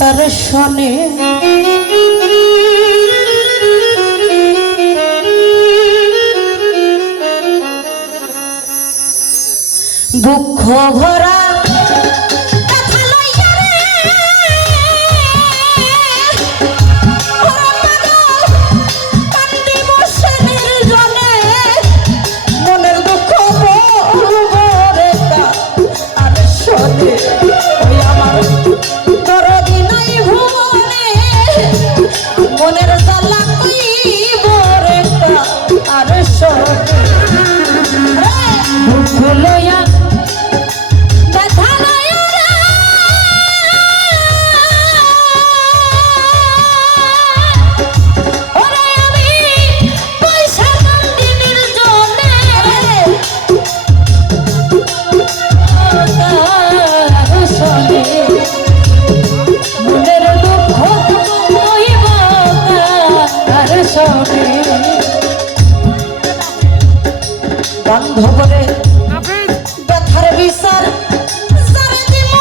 কারশনে দুঃখ ভরা বান্ধবরে ব্যথার বিচার যারে দিব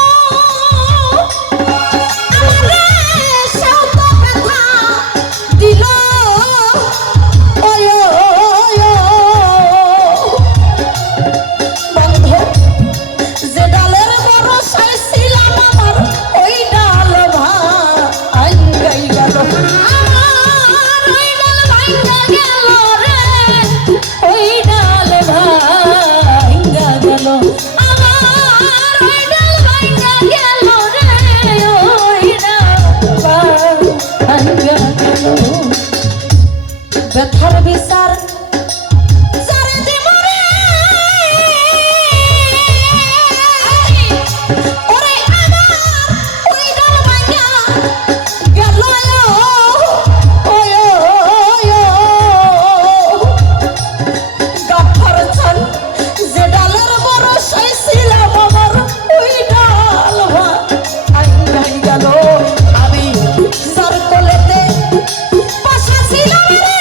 আমারে সব ব্যথা দিল ওয় বান্ধব যে ডালের ভরসায় ছিলাম আমার ওই ডাল ভাঙাই গেল আমার ওই ডাল ভাঙা গেল রে ওই ডাল ভাঙা গেল আমার ওই ডাল ভাঙা গেল রে ওই ডাল ভাঙা গেল ব্যথার বিচার যারে দিব রে ওরে আমার ওই ডাল ভাঙা গেল ওয় গাফার চান যে ডালের ভরসায় ছিলাম আমার ওই ডাল ভাঙাই গেল আমি যার কোলেতে বসা ছিলাম রে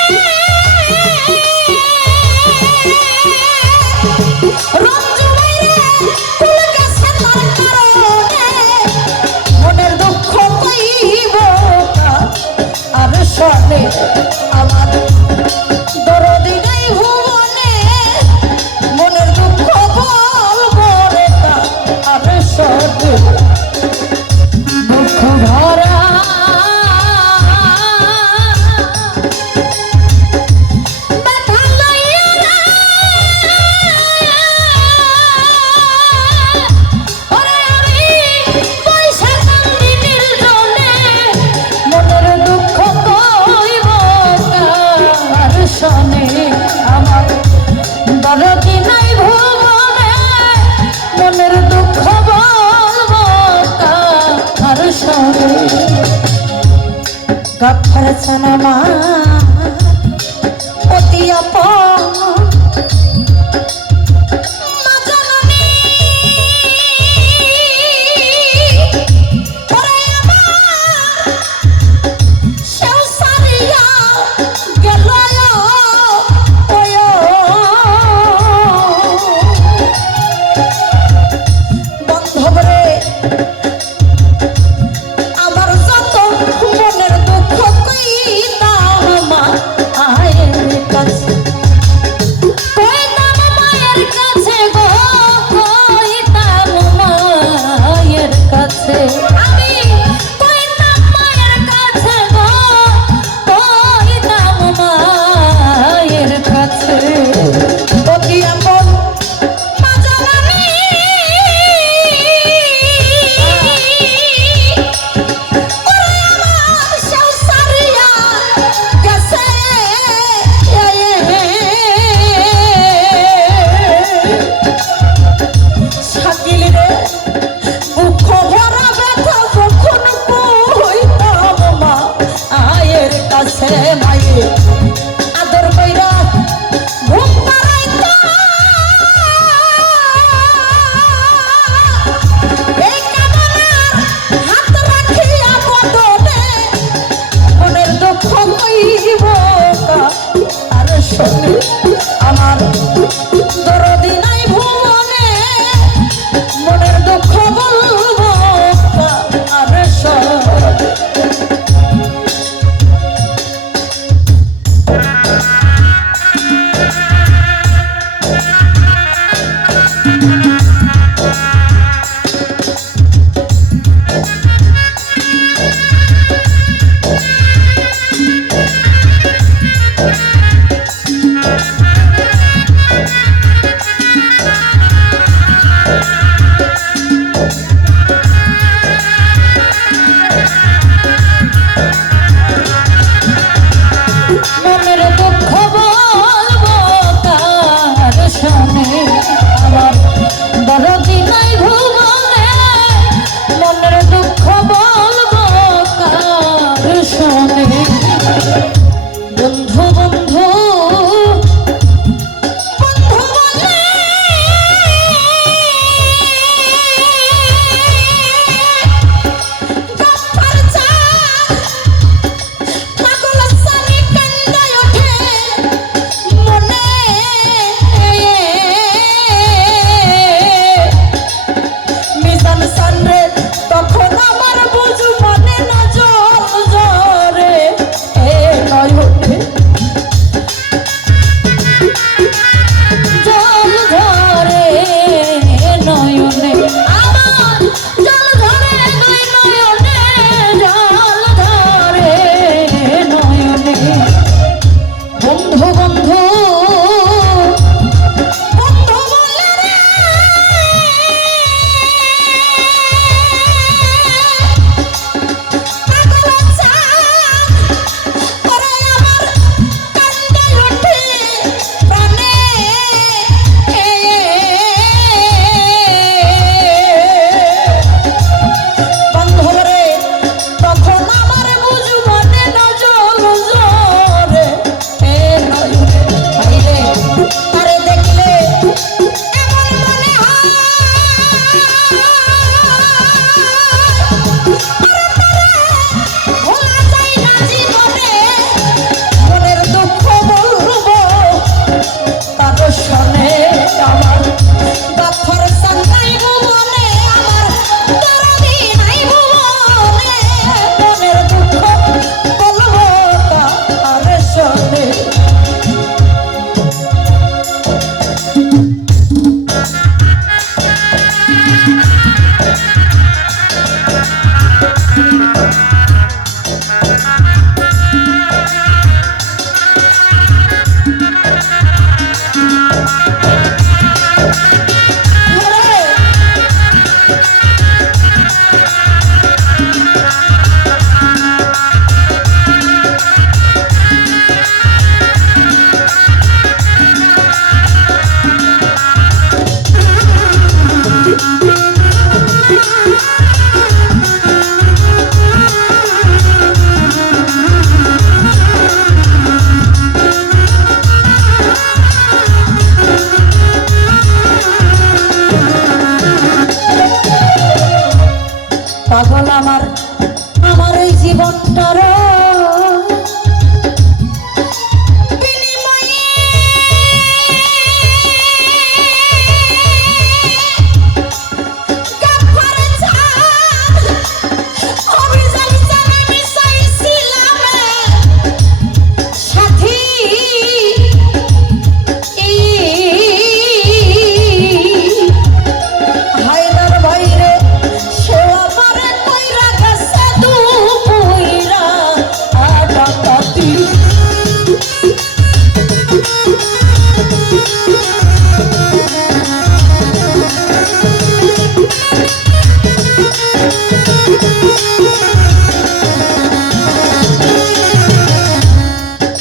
রঞ্জু মাইরে কুল গেছে তার কারণে মনের দুঃখ কইব আর শোনে আমার দরদি নাই ভুবনে মনের দুঃখ বলবো রে আর শোনে দুঃখ ভরা ব্যথা লইয়া রে ওরে আমি পয়সা কান্দি নির্জনে মনের দুঃখ কইব কার শনে আমার দরদি নাই ভুবনে মনের দুঃখ বলবো কার শনে গাফার চান আমার অতি আপন মা জননী ওরে আমার সেও সারিয়া গেল ওয় বান্ধবরে আমার যত মনের দুঃখ কইতাম মা আয়ের কাছে কইতাম মায়ের কাছে গো কইতাম মায়ের কাছে আমি কইতাম মায়ের কাছে গো কইতাম মায়ের কাছে অতি আপন মা জননী ওরে আমার সেও সারিয়া গেছে শাকিল রে দুঃখ ভরা ব্যথা যখন কইতাম মা আয়ের কাছে মায়ে আদর কইরা ঘুম পাড়াইতা এই কামনার হাত রাখিয়া বদনে মনের দুঃখ কইব আর শোনে আমার দরদি নাই ভুবনে মনের দুঃখ বলবো আর শোনে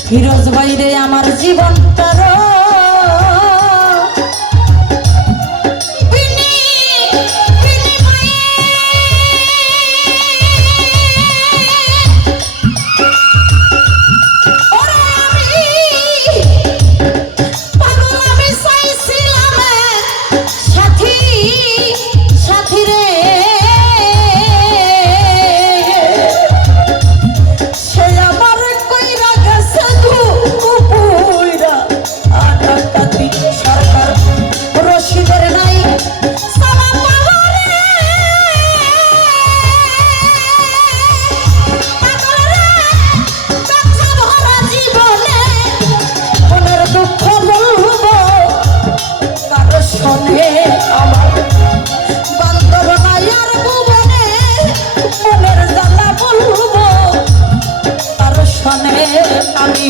ফিরোজ বাইরে আমার জীবনটার আমি